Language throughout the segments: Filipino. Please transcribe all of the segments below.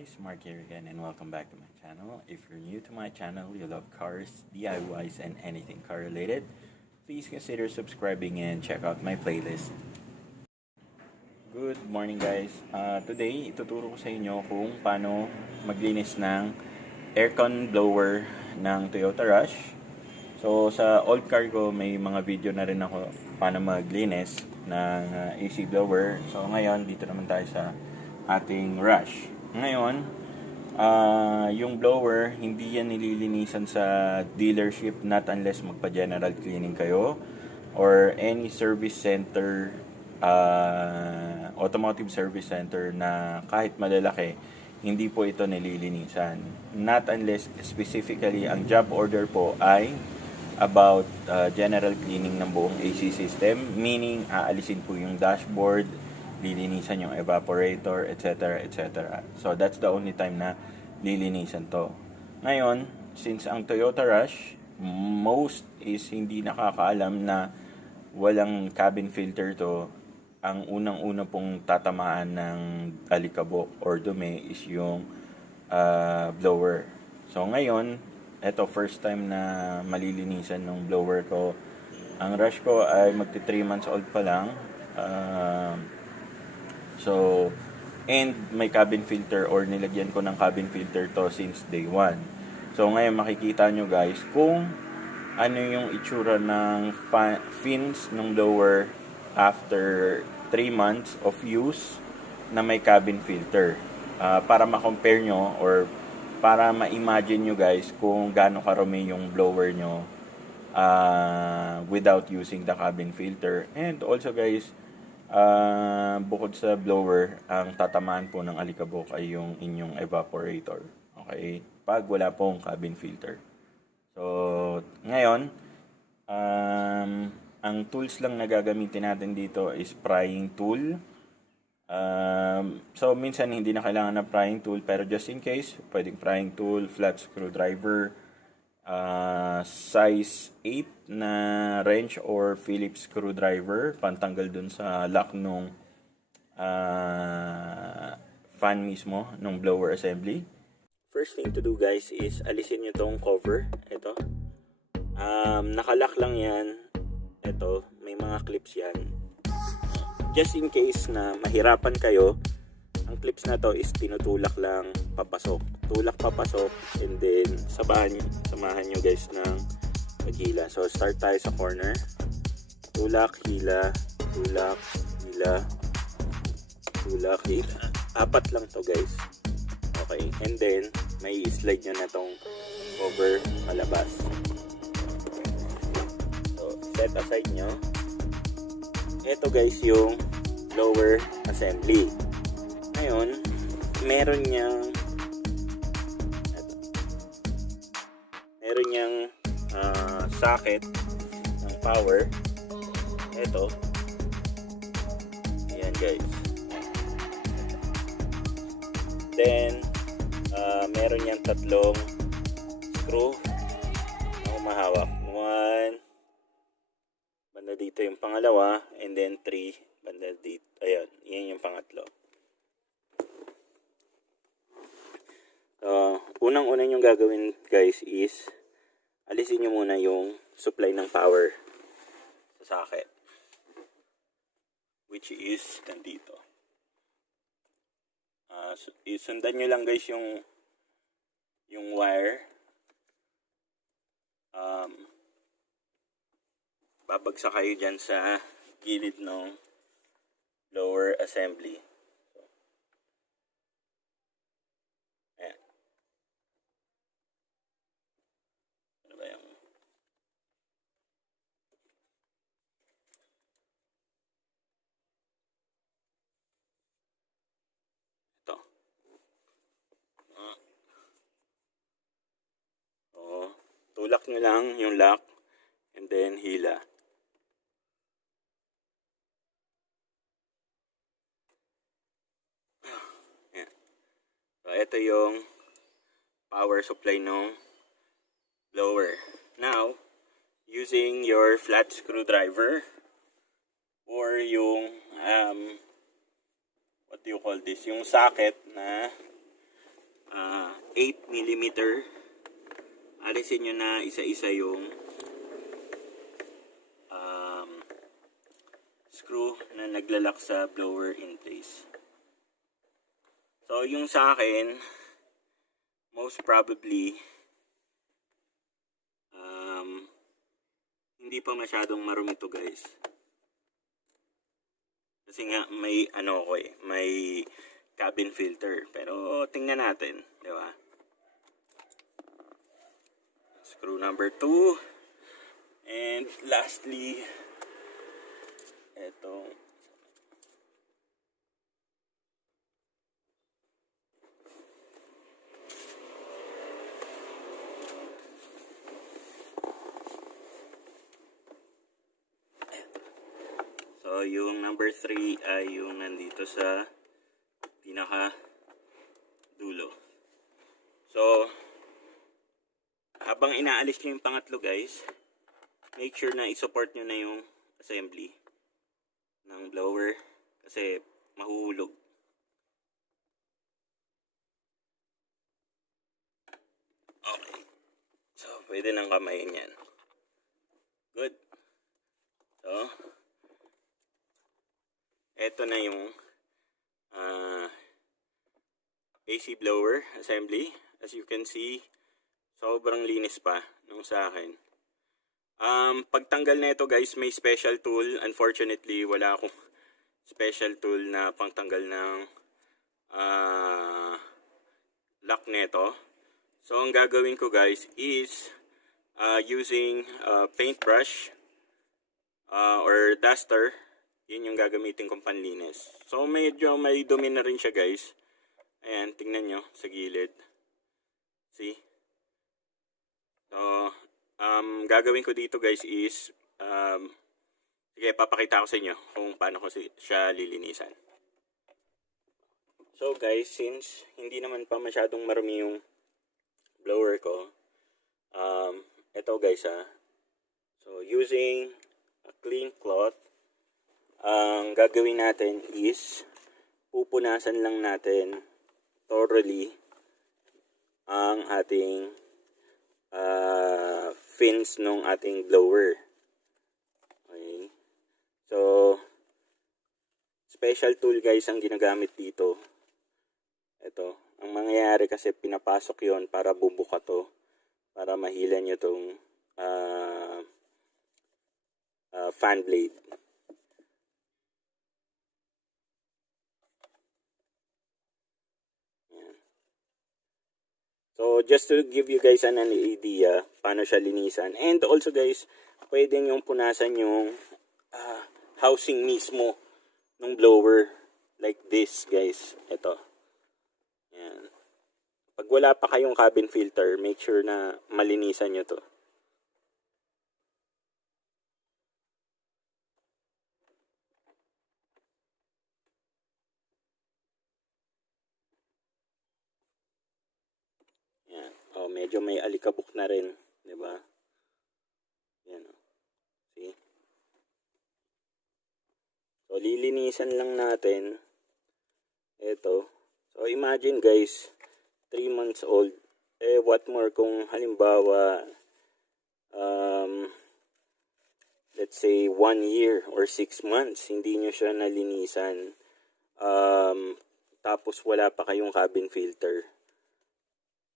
guys, Mark here again and welcome back to my channel. If you're new to my channel, you love cars, DIYs, and anything car related, please consider subscribing and check out my playlist. Good morning guys. Today, ituturo ko sa inyo kung paano maglinis ng aircon blower ng Toyota Rush. So sa old car ko, may mga video na rin ako paano maglinis ng AC blower. So ngayon, dito naman tayo sa ating Rush. Ngayon, yung blower, hindi yan nililinisan sa dealership not unless magpa-general cleaning kayo or any service center, automotive service center na kahit malalaki, hindi po ito nililinisan. Not unless specifically ang job order po ay about general cleaning ng buong AC system, meaning aalisin po yung dashboard, lilinisan yung evaporator, etc. etc. So that's the only time na lilinisan to. Ngayon, since ang Toyota Rush, most is hindi nakakaalam na walang cabin filter to, ang unang-una pong tatamaan ng alikabok or dumi is yung blower. So ngayon, eto first time na malilinisan ng blower ko. Ang Rush ko ay magti 3 months old pa lang. So, and may cabin filter or nilagyan ko ng cabin filter to since day 1. So, ngayon makikita nyo guys kung ano yung itsura ng fins ng blower after 3 months of use na may cabin filter. Para ma-compare nyo or para ma-imagine nyo guys kung gaano karumi yung blower nyo without using the cabin filter. And also guys, bukod sa blower, ang tatamaan po ng alikabok ay yung inyong evaporator. Okay? Pag wala pong cabin filter. So, ngayon, ang tools lang na gagamitin natin dito is prying tool. So, minsan hindi na kailangan ng prying tool, pero just in case, pwedeng prying tool, flat screwdriver, size 8 na wrench or Phillips screwdriver, pantanggal dun sa lock nung fan mismo, nung blower assembly. First thing to do guys is alisin nyo tong cover. Ito. Nakalock lang yan. Ito, may mga clips yan. Just in case na mahirapan kayo, ang clips na to is tinutulak lang papasok. Tulak papasok and then samahan nyo guys ng paghila. So start tayo sa corner. Tulak, hila, tulak, hila, tulak, hila. 4 lang to guys. Okay. And then may slide nyo na tong cover palabas. So set aside nyo. Ito guys yung blower assembly. Ngayon, meron niyang socket ng power. Ito. Ayan guys. Then, meron niyang 3 screw na humahawak. 1, banda dito yung pangalawa, and then 3, banda dito. Ayan, yan yung pangatlo. Unang-una yung gagawin guys is alisin nyo muna yung supply ng power sa socket, which is nandito. Isundan nyo lang guys yung wire. Babagsak kayo dyan sa gilid ng blower assembly. Tulak nyo lang yung lock and then hila. Yan. So, ito yung power supply ng blower. Now, using your flat screwdriver or yung what do you call this? Yung socket na 8mm. Alisin nyo na isa-isa yung screw na naglalak sa blower in place. So yung sa akin, most probably hindi pa masyadong marumi to guys. Kasi nga may may cabin filter. Pero tingnan natin, di ba? Screw number 2. And lastly, eto. So, yung number 3 ay yung nandito sa pinaka dulo. So, habang inaalis nyo yung pangatlo guys, make sure na i-support nyo na yung assembly ng blower kasi mahuhulog. Okay. So, pwede nang kamayin yan. Good. So, eto na yung AC blower assembly. As you can see, sobrang linis pa nung sa akin. Pagtanggal na ito guys, may special tool. Unfortunately, wala akong special tool na pangtanggal ng lock nito. So, ang gagawin ko guys is using paintbrush or duster. Yun yung gagamitin kong panlinis. So, medyo may dumi na rin siya guys. Ayan, tingnan nyo sa gilid. See? So, gagawin ko dito guys is, sige, papakita ko sa inyo kung paano ko siya lilinisan. So guys, since hindi naman pa masyadong marumi yung blower ko, ito guys so using a clean cloth, ang gagawin natin is pupunasan lang natin thoroughly ang ating fins ng ating blower. Okay. So, special tool guys ang ginagamit dito. Ito. Ang mangyayari kasi pinapasok yon para bubuka to. Para mahila nyo itong fan blade. So, just to give you guys an idea paano siya linisan. And also guys, pwede nyong punasan yung housing mismo ng blower. Like this guys. Ito. Yan. Pag wala pa kayong cabin filter, make sure na malinisan nyo to. Oh, medyo may alikabok na rin, 'di ba? Yan oh. See? So lilinisan lang natin ito. So imagine guys, 3 months old. What more kung halimbawa let's say 1 year or 6 months hindi nyo siya nalinisan. Tapos wala pa kayong cabin filter.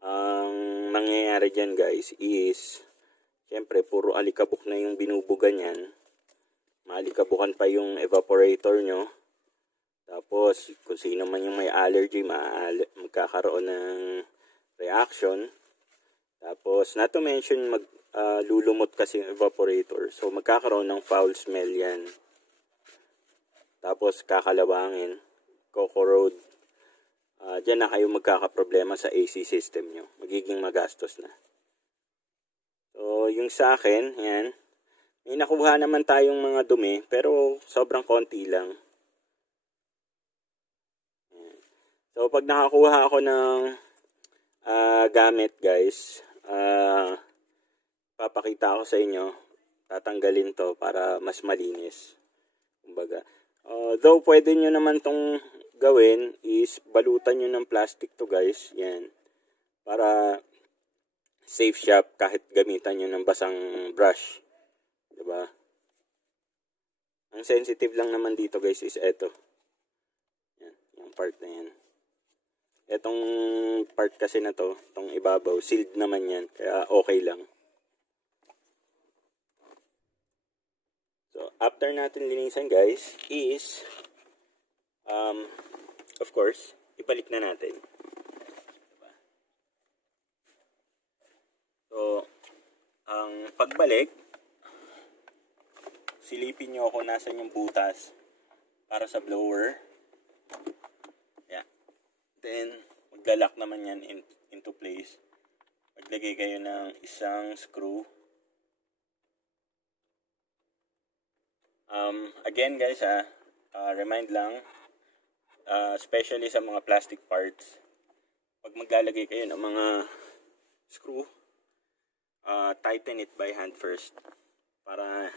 Ang mangyayari dyan guys is, syempre puro alikabok na yung binubugan yan. Maalikabukan pa yung evaporator nyo. Tapos kung sino man yung may allergy, magkakaroon ng reaction. Tapos not to mention lulumot kasi yung evaporator. So magkakaroon ng foul smell yan. Tapos kakalawangin, kokorode. Diyan na kayo magkakaproblema sa AC system nyo. Magiging magastos na. So, yung sa akin, yan. May nakuha naman tayong mga dumi, pero sobrang konti lang. Yan. So, pag nakakuha ako ng gamit, guys, papakita ko sa inyo. Tatanggalin to para mas malinis. Kumbaga. Though, pwede nyo naman tong gawin is balutan nyo ng plastic to guys. Yan. para safe siya kahit gamitan nyo ng basang brush. Diba? Ang sensitive lang naman dito guys is eto. Yan, yung part na yan. Etong part kasi na to, itong ibabaw, sealed naman yan. Kaya okay lang. So, after natin linisan guys, is, of course, ibalik na natin. Diba? So, ang pagbalik, silipin nyo kung nasan yung butas para sa blower. Yeah. Then, maglalak naman yan into place. Maglagay kayo ng isang screw. Again guys, remind lang, especially sa mga plastic parts, pag maglalagay kayo ng mga screw, tighten it by hand first para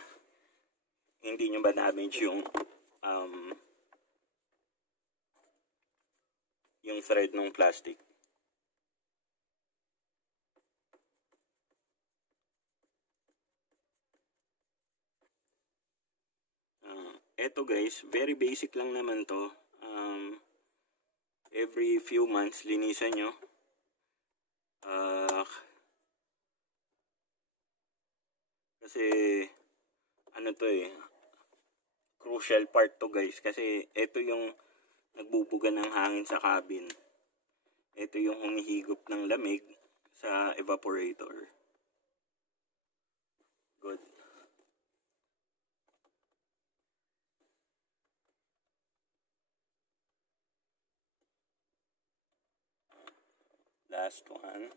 hindi nyo ba damage yung thread ng plastic. Eto guys, very basic lang naman to. Every few months linisan nyo. Kasi ano to crucial part to guys, kasi ito yung nagbubuga ng hangin sa cabin. Ito yung humihigop ng lamig sa evaporator. Good. Last one.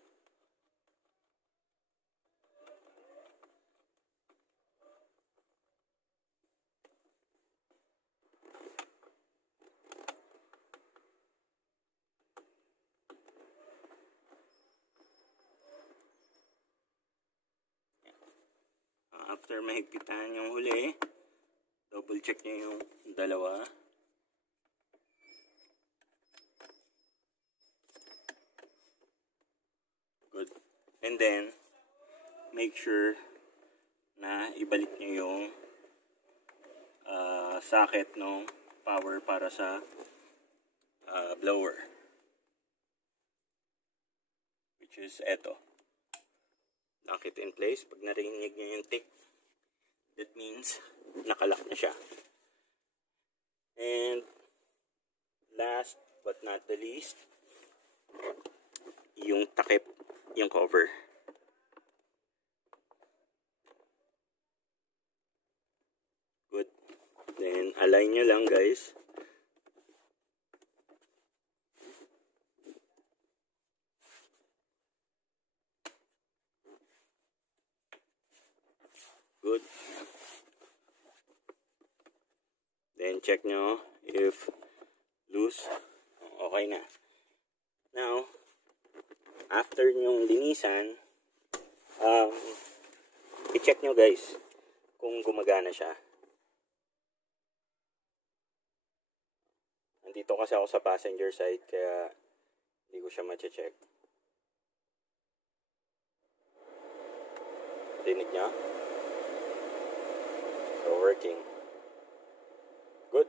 After mahigpitan yung huli, double check nyo yung dalawa. Good. And then, make sure na ibalik nyo yung socket ng power para sa blower. Which is eto. Lock it in place. Pag narinig nyo yung tick, that means nakalock na siya. And last but not the least, yung takip, yung cover. Good. Then align nyo lang guys. Good. Then check nyo if loose. Okay na. Now, after nyong linisan, i-check nyo guys kung gumagana siya. Nandito kasi ako sa passenger side kaya hindi ko siya ma-check. Rinig nyo? So, working. Good.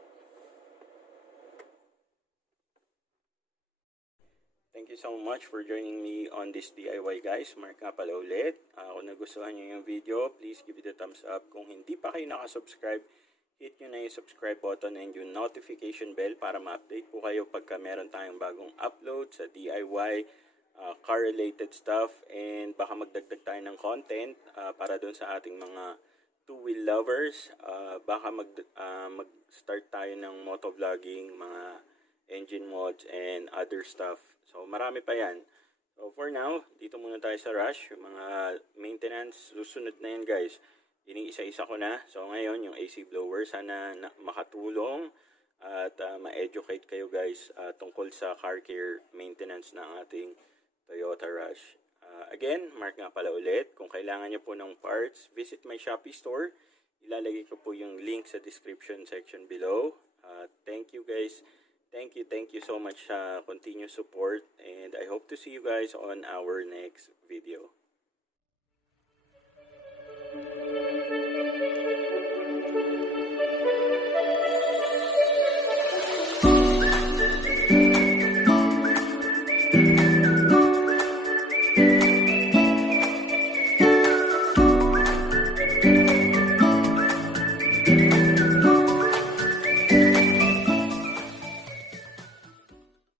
Thank you so much for joining me on this DIY guys. Mark nga pala ulit. Kung nagustuhan nyo yung video, please give it a thumbs up. Kung hindi pa kayo nakasubscribe, hit nyo na yung subscribe button and yung notification bell para ma-update po kayo pagka meron tayong bagong upload sa DIY, car-related stuff, and baka magdagdag tayo ng content para dun sa ating mga two-wheel lovers. Baka mag-start tayo ng motovlogging, mga engine mods, and other stuff. So, marami pa yan. So, for now, dito muna tayo sa rush. Yung mga maintenance, susunod na yan guys. Ini-isa-isa ko na. So, ngayon, yung AC blower, sana makatulong at ma-educate kayo guys tungkol sa car care maintenance ng ating Toyota Rush. Again, Mark nga pala ulit. Kung kailangan nyo po ng parts, visit my Shopee store. Ilalagay ko po yung link sa description section below. Thank you guys. Thank you so much sa continued support, and I hope to see you guys on our next video.